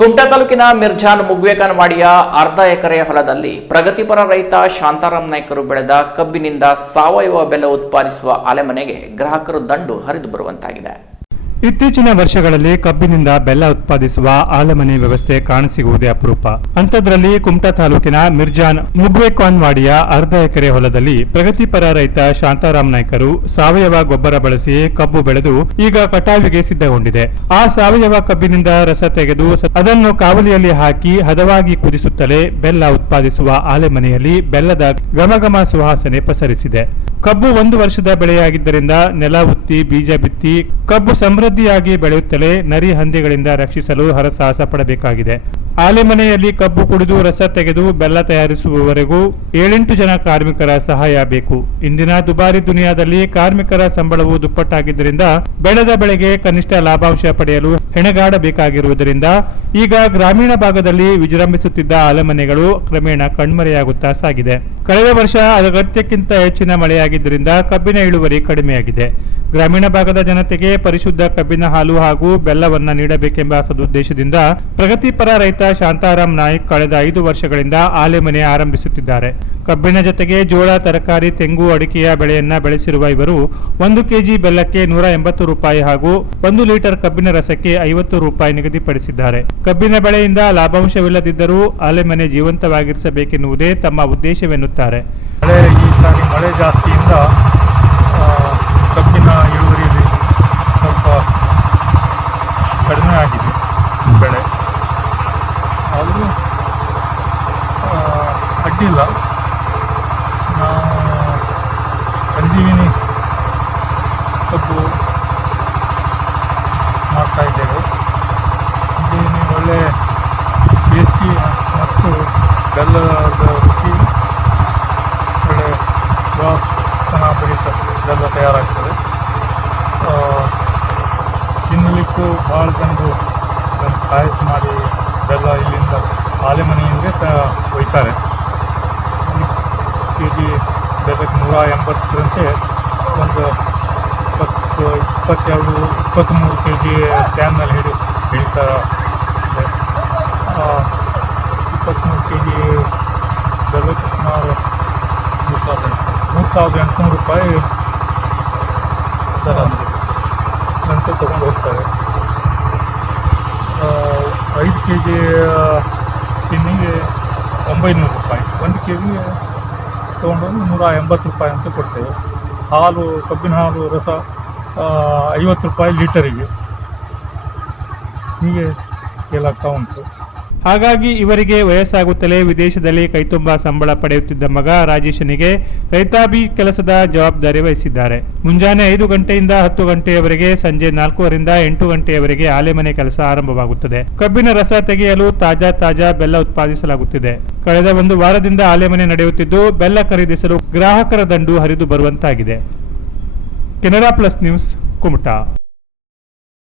ಕುಮಟಾ ತಾಲೂಕಿನ ಮಿರ್ಜಾನ್ ಮುಗ್ವೇಕನವಾಡಿಯ ಅರ್ಧ ಎಕರೆ ಹೊಲದಲ್ಲಿ ಪ್ರಗತಿಪರ ರೈತ ಶಾಂತಾರಾಮ್ ನಾಯ್ಕರು ಬೆಳೆದ ಕಬ್ಬಿನಿಂದ ಸಾವಯವ ಬೆಲ್ಲ ಉತ್ಪಾದಿಸುವ ಆಲೆಮನೆಗೆ ಗ್ರಾಹಕರು ದಂಡು ಹರಿದು ಬರುವಂತಾಗಿದೆ. ಇತ್ತೀಚಿನ ವರ್ಷಗಳಲ್ಲಿ ಕಬ್ಬಿನಿಂದ ಬೆಲ್ಲ ಉತ್ಪಾದಿಸುವ ಆಲಮನೆ ವ್ಯವಸ್ಥೆ ಕಾಣಸಿಗುವುದೇ ಅಪರೂಪ. ಅಂಥದ್ರಲ್ಲಿ ಕುಮಟಾ ತಾಲೂಕಿನ ಮಿರ್ಜಾನ್ ಮುಗ್ವೇಕನವಾಡಿಯ ಅರ್ಧ ಎಕರೆ ಹೊಲದಲ್ಲಿ ಪ್ರಗತಿಪರ ರೈತ ಶಾಂತಾರಾಮ್ ನಾಯ್ಕರು ಸಾವಯವ ಗೊಬ್ಬರ ಬಳಸಿ ಕಬ್ಬು ಬೆಳೆದು ಈಗ ಕಟಾವಿಗೆ ಸಿದ್ಧಗೊಂಡಿದೆ. ಆ ಸಾವಯವ ಕಬ್ಬಿನಿಂದ ರಸ ತೆಗೆದು ಅದನ್ನು ಕಾವಲಿಯಲ್ಲಿ ಹಾಕಿ ಹದವಾಗಿ ಕುದಿಸುತ್ತಲೇ ಬೆಲ್ಲ ಉತ್ಪಾದಿಸುವ ಆಲೆಮನೆಯಲ್ಲಿ ಬೆಲ್ಲದ ಘಮಘಮ ಸುವಾಸನೆ ಪಸರಿಸಿದೆ. ಕಬ್ಬು 1 ವರ್ಷದ ಬೆಳೆಯಾಗಿದ್ದರಿಂದ ನೆಲ ಉತ್ತಿ ಬೀಜ ಬಿತ್ತಿ ಕಬ್ಬು ಸಮೃದ್ಧಿಯಾಗಿ ಬೆಳೆಯುತ್ತಲೇ ನರಿ ಹಂದಿಗಳಿಂದ ರಕ್ಷಿಸಲು ಹರಸಾಹಸ ಪಡಬೇಕಾಗಿದೆ. ಆಲೆಮನೆಯಲ್ಲಿ ಕಬ್ಬು ಕುಡಿದು ರಸ ತೆಗೆದು ಬೆಲ್ಲ ತಯಾರಿಸುವವರೆಗೂ 7-8 ಜನ ಕಾರ್ಮಿಕರ ಸಹಾಯ ಬೇಕು. ಇಂದಿನ ದುಬಾರಿ ದುನಿಯಾದಲ್ಲಿ ಕಾರ್ಮಿಕರ ಸಂಬಳವು ದುಪ್ಪಟ್ಟಾಗಿದ್ದರಿಂದ ಬೆಳೆದ ಬೆಳೆಗೆ ಕನಿಷ್ಠ ಲಾಭಾಂಶ ಪಡೆಯಲು ಹೆಣಗಾಡಬೇಕಾಗಿರುವುದರಿಂದ ಈಗ ಗ್ರಾಮೀಣ ಭಾಗದಲ್ಲಿ ವಿಜೃಂಭಿಸುತ್ತಿದ್ದ ಆಲೆಮನೆಗಳು ಕ್ರಮೇಣ ಕಣ್ಮರೆಯಾಗುತ್ತಾ ಸಾಗಿದೆ. ಕಳೆದ ವರ್ಷ ಅಗತ್ಯಕ್ಕಿಂತ ಹೆಚ್ಚಿನ ಮಳೆಯಾಗಿದ್ದರಿಂದ ಕಬ್ಬಿನ ಇಳುವರಿ ಕಡಿಮೆಯಾಗಿದೆ. ಗ್ರಾಮೀಣ ಭಾಗದ ಜನತೆಗೆ ಪರಿಶುದ್ಧ ಕಬ್ಬಿನ ಹಾಲು ಹಾಗೂ ಬೆಲ್ಲವನ್ನ ನೀಡಬೇಕೆಂಬ ಸದುದ್ದೇಶದಿಂದ ಪ್ರಗತಿಪರ ರೈತ ಶಾಂತಾರಾಮ್ ನಾಯ್ಕ್ ಕಳೆದ 5 ವರ್ಷಗಳಿಂದ ಆಲೆಮನೆ ಆರಂಭಿಸುತ್ತಿದ್ದಾರೆ. ಕಬ್ಬಿನ ಜೊತೆಗೆ ಜೋಳ, ತರಕಾರಿ, ತೆಂಗು, ಅಡಿಕೆಯ ಬೆಳೆಯನ್ನ ಬೆಳೆಸಿರುವ ಇವರು 1 ಕೆಜಿ ಬೆಲ್ಲಕ್ಕೆ 180 ರೂಪಾಯಿ ಹಾಗೂ 1 ಲೀಟರ್ ಕಬ್ಬಿನ ರಸಕ್ಕೆ 50 ರೂಪಾಯಿ ನಿಗದಿಪಡಿಸಿದ್ದಾರೆ. ಕಬ್ಬಿನ ಬೆಳೆಯಿಂದ ಲಾಭಾಂಶವಿಲ್ಲದಿದ್ದರೂ ಆಲೆಮನೆ ಜೀವಂತವಾಗಿರಿಸಬೇಕೆನ್ನುವುದೇ ತಮ್ಮ ಉದ್ದೇಶವೆನ್ನುತ್ತಾರೆ. ಈ ಸಾರಿ ಮಳೆ ಜಾಸ್ತಿಯಿಂದ ಕಬ್ಬಿನ ಇಳುವರಿಯಲ್ಲಿ ಸ್ವಲ್ಪ ಕಡಿಮೆ ಆಗಿದೆ ಬೆಳೆ. ಆದರೂ ಅಡ್ಡಿಲ್ಲ. ನಾವು ಸಂಜೀವಿನಿ ಕಬ್ಬು ಮಾಡ್ತಾ ಇದ್ದೇವೆ. ಸಂಜೀವಿನಿ ಒಳ್ಳೆ ಟೇಸ್ಟಿ ಮತ್ತು ಬೆಲ್ಲದ ರುಚಿ ಒಳ್ಳೆ ವಾಸನಾಭರಿತ ಬೆಲ್ಲ ತಯಾರಾಗ್ತದೆ. ತಿನ್ನಲಿಕ್ಕೂ ಭಾಳ ಜನರು ಅದನ್ನು ಕಾಯಿಸಿ ಮಾಡಿ ಬೆಲ್ಲ ಇಲ್ಲಿಂದ ಆಲೆಮನೆಯಿಂದ ಒಯ್ತಾರೆ. 1 ಕೆಜಿ ಬೆಲ್ಲಕ್ಕೆ 180ರಂತೆ ಒಂದು 22-23 ಕೆಜಿ ಕ್ಯಾನ್ನಲ್ಲಿ ಹಿಡಿತಾರೆ. 23 ಕೆಜಿ ಬೆಲ್ಲಕ್ಕೆ ಸುಮಾರು 3,800 ರೂಪಾಯಿ ದರ ನಂತರ ತೊಗೊಂಡು ಹೋಗ್ತಾರೆ. 5 ಕೆಜಿ ಟಿನ್ನಿಗೆ 900 ರೂಪಾಯಿ, 1 ಕೆಜಿಗೆ ತೊಗೊಂಡೋಗಿ 180 ರೂಪಾಯಿ ಅಂತ ಕೊಡ್ತೇವೆ. ಹಾಲು, ಕಬ್ಬಿನ ಹಾಲು ರಸ 50 ರೂಪಾಯಿ ಲೀಟರಿಗೆ. ಹೀಗೆ ಕೇಳಾಗ್ತಾ ಉಂಟು. ಹಾಗಾಗಿ ಇವರಿಗೆ ವಯಸ್ಸಾಗುತ್ತಲೇ ವಿದೇಶದಲ್ಲಿ ಕೈತುಂಬ ಸಂಬಳ ಪಡೆಯುತ್ತಿದ್ದ ಮಗ ರಾಜೇಶನಿಗೆ ರೈತಾಪಿ ಕೆಲಸದ ಜವಾಬ್ದಾರಿ ವಹಿಸಿದ್ದಾರೆ. ಮುಂಜಾನೆ 5 ಗಂಟೆಯಿಂದ 10 ಗಂಟೆಯವರೆಗೆ, ಸಂಜೆ 4ರಿಂದ 8 ಗಂಟೆಯವರೆಗೆ ಆಲೆಮನೆ ಕೆಲಸ ಆರಂಭವಾಗುತ್ತದೆ. ಕಬ್ಬಿನ ರಸ ತೆಗೆಯಲು ತಾಜಾ ಬೆಲ್ಲ ಉತ್ಪಾದಿಸಲಾಗುತ್ತಿದೆ. ಕಳೆದ 1 ವಾರದಿಂದ ಆಲೆಮನೆ ನಡೆಯುತ್ತಿದ್ದು ಬೆಲ್ಲ ಖರೀದಿಸಲು ಗ್ರಾಹಕರ ದಂಡು ಹರಿದು ಬರುವಂತಾಗಿದೆ. Canara plus news, Kumta.